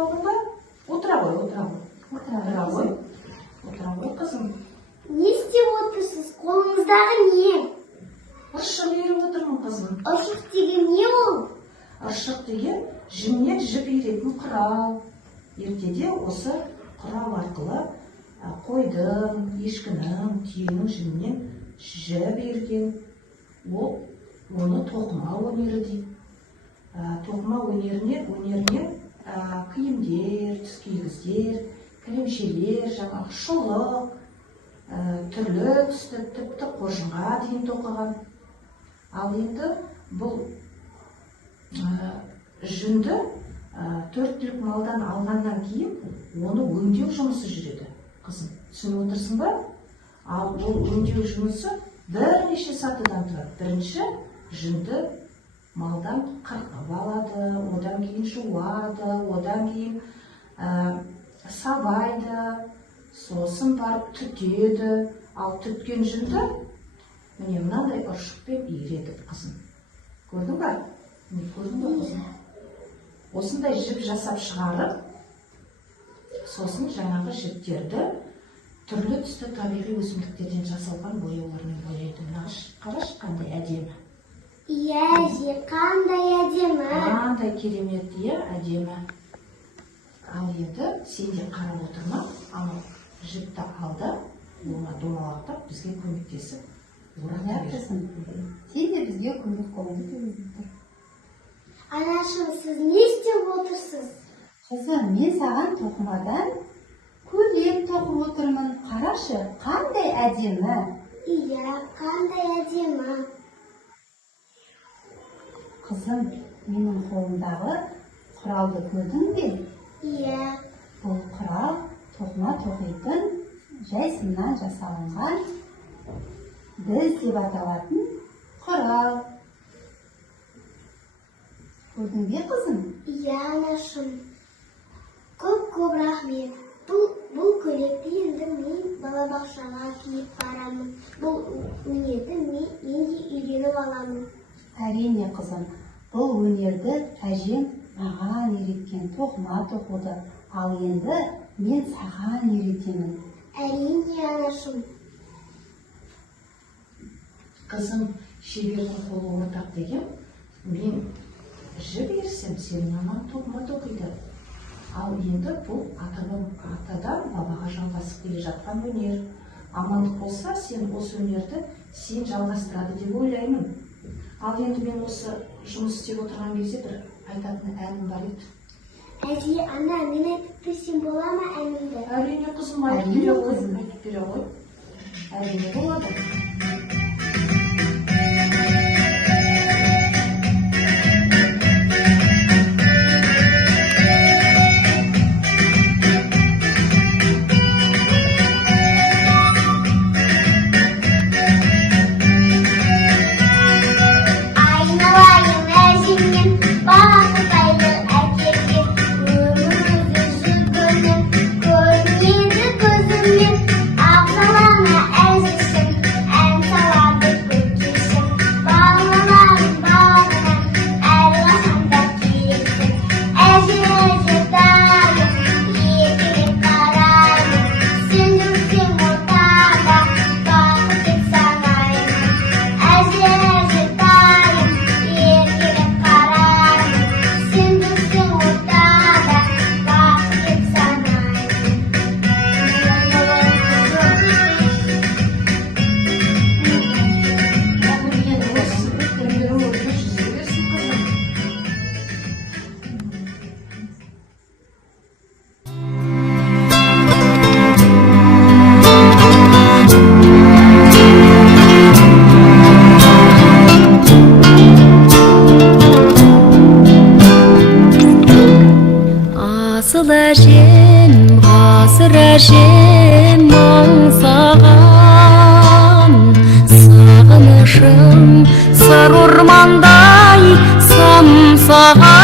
қалдың ба? Отыра ғой, қызым. Не істеп отырсыз? Қолыңыздағы не? Ыршық үйіріп отырмын, қызым. Ыршық деген не ол? Ыршық деген жүннен жіп иіретін құрал. Ертеде осы құрал арқылы қойдың, ешкінің, түйенің жүнінен жіп иірген. Оны тоқыма өнері дейді. Тоқыма өнерінен киімдер, түскиіздер, кілемшелер, жаңағы шұлық, түрлі түсті тіпті қоржынға дейін тоқыған. Ал енді бұл жүнді 4 түлік малдан алғаннан кейін оны өңдеу жұмысы жүреді. Қызым, түсініп отырсың ба? Ал ол өңдеу жұмысы бірнеше сатыдан тұрады. Бірінші жүнді малдан қырқып алады, одан кейін жуады, одан кейін сабайды, сосын барып түтеді. Ал түткен жүнді міне мынандай ұршықпен иіреді, қызым. Көрдің ба? Көрдің ба, қызым? Осындай жіп жасап шығарып, сосын жаңағы жіптерді түрлі түсті табиғи өсімдіктерден жасалған бояулармен бояйды. Қарашы, қандай әдемі. Иә, қандай әдемі. Қандай керемет, иә, әдемі. Ал енді сен де қарап отырма, ана жіпті алды, оны домалақтап бізге көмектесіп Сен де бізге көмек қолыңды тұр. Анашым, сіз не істеп отырсыз? Қызым, мен саған тоқымадан көйлек тоқып отырмын. Қарашы, қандай әдемі. Иә, қандай әдемі. Қызым, менің қолымдағы құралды көрдің бе? Иә. Бұл құрал тоқыма тоқитын жай сымнан жасалынған біз деп аталатын құрал. Көрдің бе, қызым? Иә, анашым. Көп рахмет. Бұл көйлекті енді мен балабақшаға киіп барамын. Бұл өнерді мен де үйреніп аламын. Әрине, қызым. Бұл өнерді әжем маған үйреткен, тоқыма тоқуды. Ал енді мен саған үйретемін. Әрине, анашым. Қызым, шебердің қолы ортақ деген, мен жіп иірсем, сенің аман тоқыма тоқиды. Ал енді бұл атадан бабаға жалғасып келе жатқан өнер. Амандық болса, сен осы өнерді сен жалғастырады деп ойлаймын. Ал енді мен осы жұмыс істеп отырған кезде бір айтатын әнім бар еді. Әже, ана, мен айтып берсем бола ма әнімді? Әрине, қызым, айтып бере ғой. Әрине болады. әжем аңсаған сағынышым сыр ормандай самсаған